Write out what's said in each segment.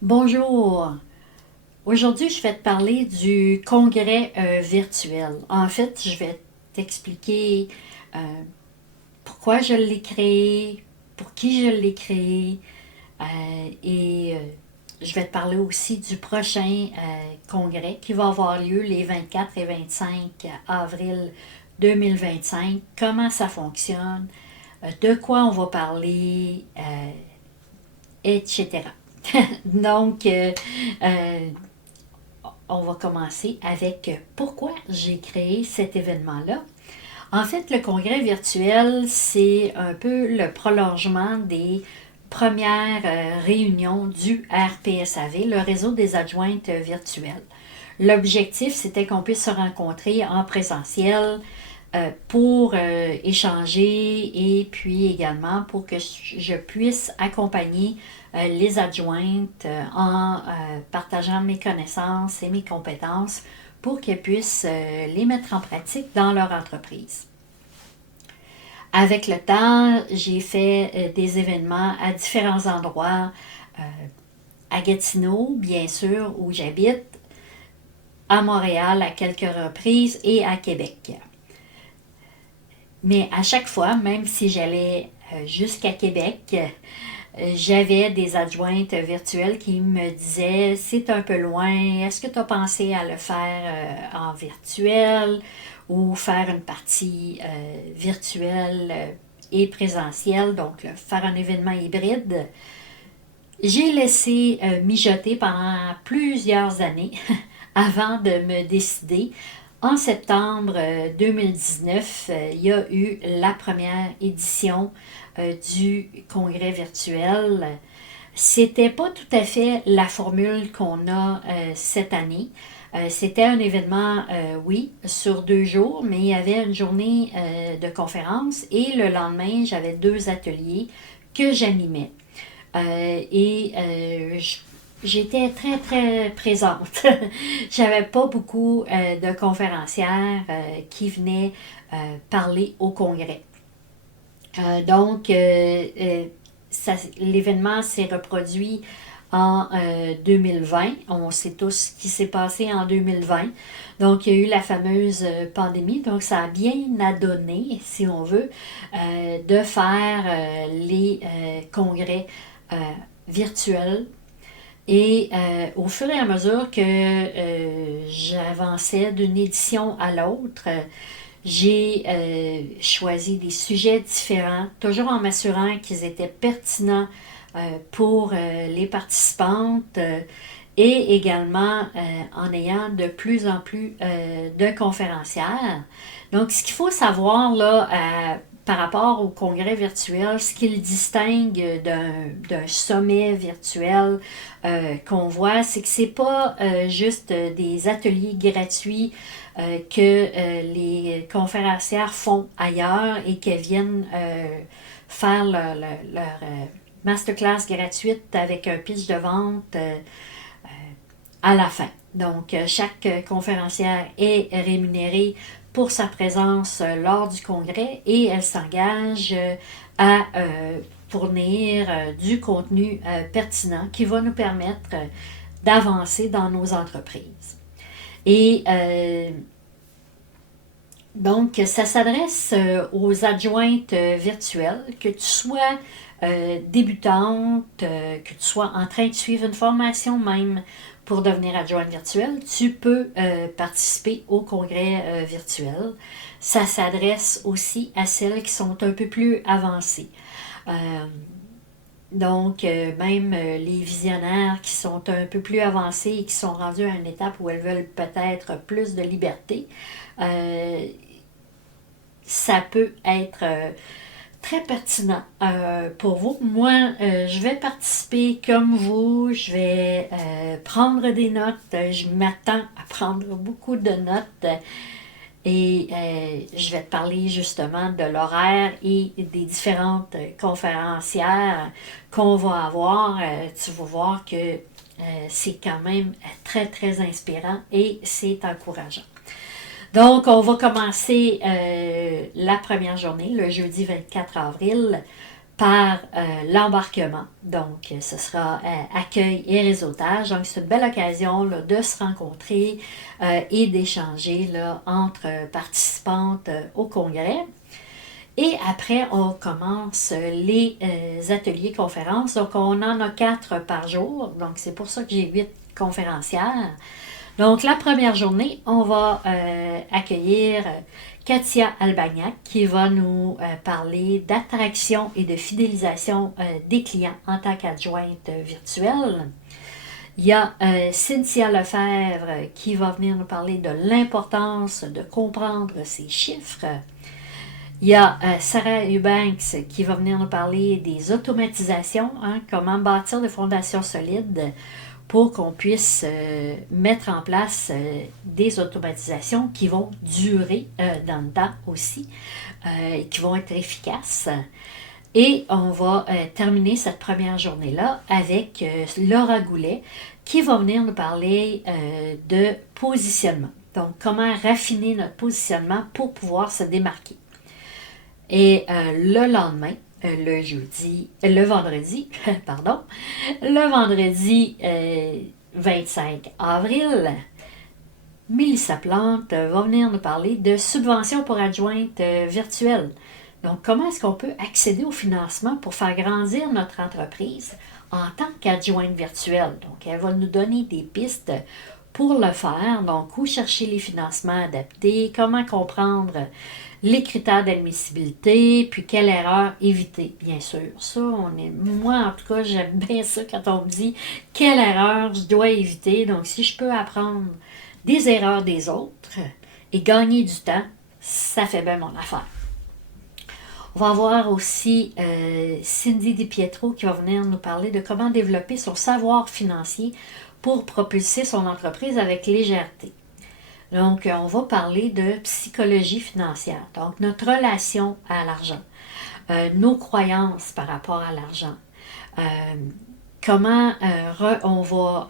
Bonjour. Aujourd'hui, je vais te parler du congrès virtuel. En fait, je vais t'expliquer euh, pourquoi je l'ai créé, pour qui je l'ai créé, et je vais te parler aussi du prochain congrès qui va avoir lieu les 24 et 25 avril 2025, comment ça fonctionne, de quoi on va parler, etc. Donc, euh, on va commencer avec pourquoi j'ai créé cet événement-là. En fait, le congrès virtuel, c'est un peu le prolongement des premières réunions du RPSAV, le réseau des adjointes virtuelles. L'objectif, c'était qu'on puisse se rencontrer en présentiel pour échanger et puis également pour que je puisse accompagner les adjointes en partageant mes connaissances et mes compétences pour qu'elles puissent les mettre en pratique dans leur entreprise. Avec le temps, j'ai fait des événements à différents endroits, euh, à Gatineau, bien sûr, où j'habite, à Montréal à quelques reprises et à Québec. Mais à chaque fois, même si j'allais jusqu'à Québec, j'avais des adjointes virtuelles qui me disaient c'est un peu loin, est-ce que tu as pensé à le faire en virtuel ou faire une partie virtuelle et présentielle, donc faire un événement hybride. J'ai laissé mijoter pendant plusieurs années avant de me décider. En septembre 2019, il y a eu la première édition du congrès virtuel. C'était pas tout à fait la formule qu'on a cette année. C'était un événement, oui, sur 2 jours, mais il y avait une journée de conférence et le lendemain, j'avais 2 ateliers que j'animais. Et j'étais très, très présente. J'avais pas beaucoup de conférencières qui venaient parler au congrès. Donc, l'événement s'est reproduit en 2020. On sait tous ce qui s'est passé en 2020. Donc, il y a eu la fameuse pandémie. Donc, ça a bien adonné, si on veut, de faire les congrès euh, virtuels. Et au fur et à mesure que j'avançais d'une édition à l'autre, j'ai choisi des sujets différents, toujours en m'assurant qu'ils étaient pertinents pour les participantes et également en ayant de plus en plus de conférencières. Donc, ce qu'il faut savoir là, par rapport au congrès virtuel, ce qui le distingue d'un sommet virtuel qu'on voit, c'est que c'est pas juste des ateliers gratuits que les conférencières font ailleurs et qu'elles viennent faire leur masterclass gratuite avec un pitch de vente à la fin. Donc, chaque conférencière est rémunérée pour sa présence lors du congrès et elle s'engage à fournir du contenu pertinent qui va nous permettre d'avancer dans nos entreprises. Et donc, ça s'adresse aux adjointes virtuelles, que tu sois débutante, que tu sois en train de suivre une formation même pour devenir adjointe virtuelle, tu peux participer au congrès virtuel. Ça s'adresse aussi à celles qui sont un peu plus avancées. Euh, donc, même les visionnaires qui sont un peu plus avancés et qui sont rendus à une étape où elles veulent peut-être plus de liberté, euh, ça peut être très pertinent pour vous. Moi, je vais participer comme vous, je vais prendre des notes, je m'attends à prendre beaucoup de notes et je vais te parler justement de l'horaire et des différentes conférencières qu'on va avoir. Tu vas voir que c'est quand même très, très inspirant et c'est encourageant. Donc, on va commencer la première journée, le jeudi 24 avril, par l'embarquement. Donc, ce sera accueil et réseautage. Donc, c'est une belle occasion là, de se rencontrer et d'échanger là, entre participantes au congrès. Et après, on commence les ateliers conférences. Donc, on en a 4 par jour. Donc, c'est pour ça que j'ai 8 conférencières. Donc, la première journée, on va accueillir Katia Albagnac qui va nous parler d'attraction et de fidélisation des clients en tant qu'adjointe virtuelle. Il y a Cynthia Lefebvre qui va venir nous parler de l'importance de comprendre ces chiffres. Il y a Sarah Eubanks qui va venir nous parler des automatisations, hein, comment bâtir des fondations solides pour qu'on puisse mettre en place des automatisations qui vont durer dans le temps aussi, qui vont être efficaces. Et on va terminer cette première journée-là avec Laura Goulet qui va venir nous parler de positionnement. Donc, comment raffiner notre positionnement pour pouvoir se démarquer. Et le lendemain, le vendredi 25 avril, Mélissa Plante va venir nous parler de subventions pour adjointes virtuelles. Donc, comment est-ce qu'on peut accéder au financement pour faire grandir notre entreprise en tant qu'adjointe virtuelle? Donc, elle va nous donner des pistes pour le faire. Donc, où chercher les financements adaptés, comment comprendre les critères d'admissibilité, puis quelle erreur éviter, bien sûr. Ça, moi, en tout cas, j'aime bien ça quand on me dit quelle erreur je dois éviter. Donc, si je peux apprendre des erreurs des autres et gagner du temps, ça fait bien mon affaire. On va avoir aussi Cindy DiPietro qui va venir nous parler de comment développer son savoir financier pour propulser son entreprise avec légèreté. Donc, on va parler de psychologie financière, donc notre relation à l'argent, nos croyances par rapport à l'argent, comment on va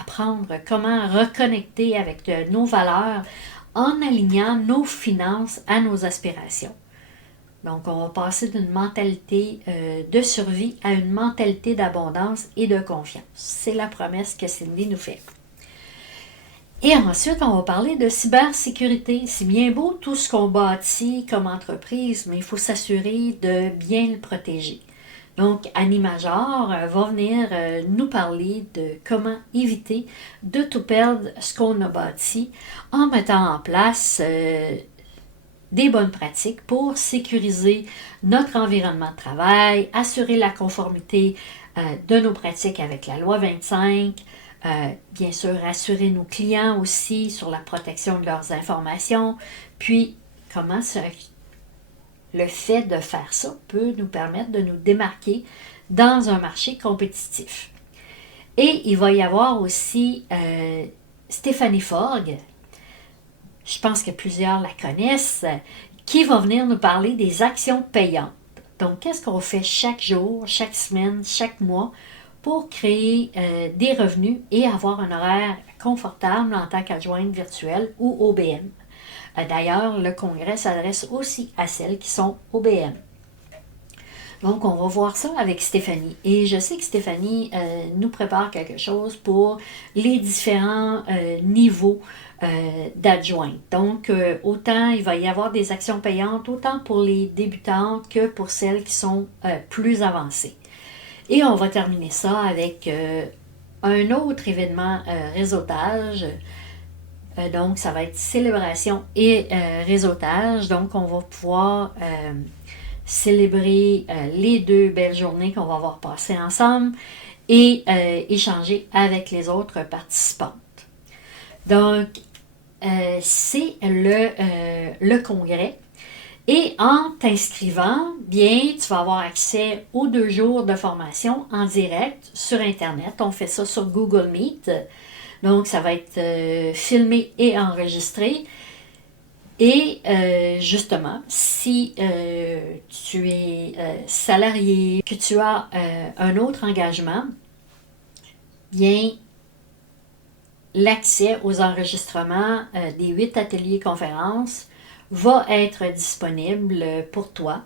apprendre comment reconnecter avec nos valeurs en alignant nos finances à nos aspirations. Donc, on va passer d'une mentalité de survie à une mentalité d'abondance et de confiance. C'est la promesse que Cindy nous fait. Et ensuite, on va parler de cybersécurité. C'est bien beau tout ce qu'on bâtit comme entreprise, mais il faut s'assurer de bien le protéger. Donc, Annie Major va venir nous parler de comment éviter de tout perdre ce qu'on a bâti en mettant en place des bonnes pratiques pour sécuriser notre environnement de travail, assurer la conformité de nos pratiques avec la loi 25, bien sûr, assurer nos clients aussi sur la protection de leurs informations, puis comment le fait de faire ça peut nous permettre de nous démarquer dans un marché compétitif. Et il va y avoir aussi Stéphanie Forgue, je pense que plusieurs la connaissent, qui va venir nous parler des actions payantes. Donc, qu'est-ce qu'on fait chaque jour, chaque semaine, chaque mois pour créer des revenus et avoir un horaire confortable en tant qu'adjointe virtuelle ou OBM. D'ailleurs, le congrès s'adresse aussi à celles qui sont OBM. Donc, on va voir ça avec Stéphanie. Et je sais que Stéphanie nous prépare quelque chose pour les différents niveaux d'adjointe. Donc, autant il va y avoir des actions payantes, autant pour les débutantes que pour celles qui sont plus avancées. Et on va terminer ça avec un autre événement réseautage. Donc, ça va être célébration et réseautage. Donc, on va pouvoir célébrer les 2 belles journées qu'on va avoir passées ensemble et échanger avec les autres participantes. Donc, c'est le congrès. Et en t'inscrivant, bien, tu vas avoir accès aux 2 jours de formation en direct sur Internet. On fait ça sur Google Meet. Donc, ça va être filmé et enregistré. Et justement, si tu es salarié, que tu as un autre engagement, bien, l'accès aux enregistrements des 8 ateliers conférences va être disponible pour toi.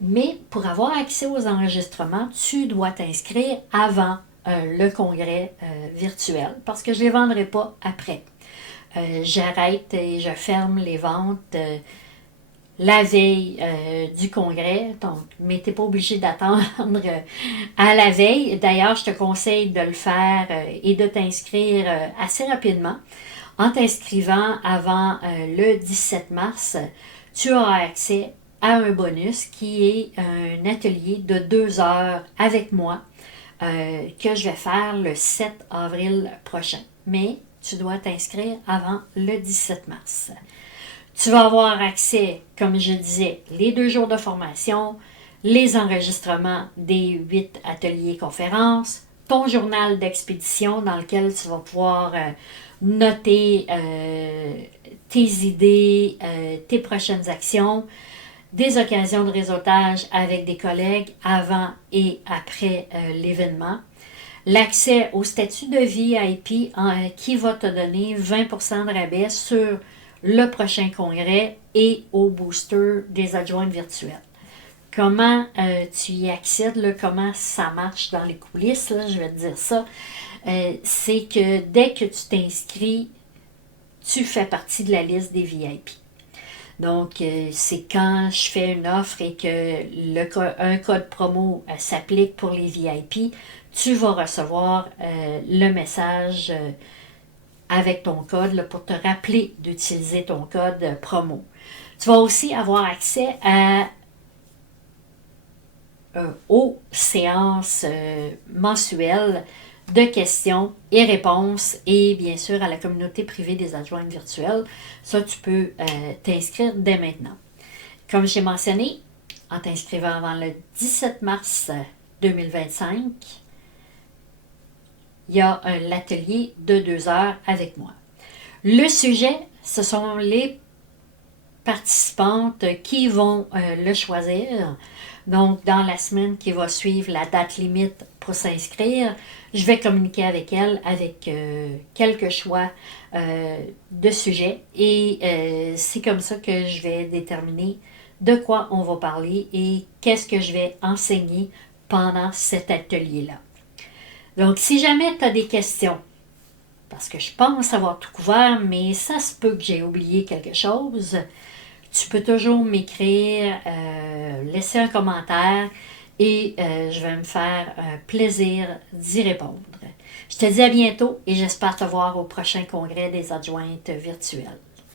Mais pour avoir accès aux enregistrements, tu dois t'inscrire avant le congrès virtuel parce que je ne les vendrai pas après. J'arrête et je ferme les ventes la veille du congrès, donc, mais tu n'es pas obligé d'attendre à la veille. D'ailleurs, je te conseille de le faire et de t'inscrire assez rapidement. En t'inscrivant avant le 17 mars, tu auras accès à un bonus qui est un atelier de 2 heures avec moi que je vais faire le 7 avril prochain. Mais tu dois t'inscrire avant le 17 mars. Tu vas avoir accès, comme je disais, les 2 jours de formation, les enregistrements des 8 ateliers conférences, ton journal d'expédition dans lequel tu vas pouvoir noter tes idées, tes prochaines actions, des occasions de réseautage avec des collègues avant et après l'événement. L'accès au statut de VIP qui va te donner 20% de rabais sur le prochain congrès et au booster des adjointes virtuelles. Comment tu y accèdes, là, comment ça marche dans les coulisses, là, je vais te dire ça. C'est que dès que tu t'inscris, tu fais partie de la liste des VIP. Donc, c'est quand je fais une offre et que un code promo s'applique pour les VIP, tu vas recevoir le message avec ton code là, pour te rappeler d'utiliser ton code promo. Tu vas aussi avoir accès aux séances mensuelles de questions et réponses et bien sûr à la communauté privée des adjointes virtuelles. Ça, tu peux t'inscrire dès maintenant. Comme j'ai mentionné, en t'inscrivant avant le 17 mars 2025, il y a l'atelier de 2 heures avec moi. Le sujet, ce sont les participantes qui vont le choisir. Donc, dans la semaine qui va suivre la date limite pour s'inscrire, je vais communiquer avec elles avec quelques choix de sujets et c'est comme ça que je vais déterminer de quoi on va parler et qu'est-ce que je vais enseigner pendant cet atelier-là. Donc, si jamais tu as des questions, parce que je pense avoir tout couvert, mais ça se peut que j'ai oublié quelque chose, tu peux toujours m'écrire, laisser un commentaire et je vais me faire un plaisir d'y répondre. Je te dis à bientôt et j'espère te voir au prochain congrès des adjointes virtuelles.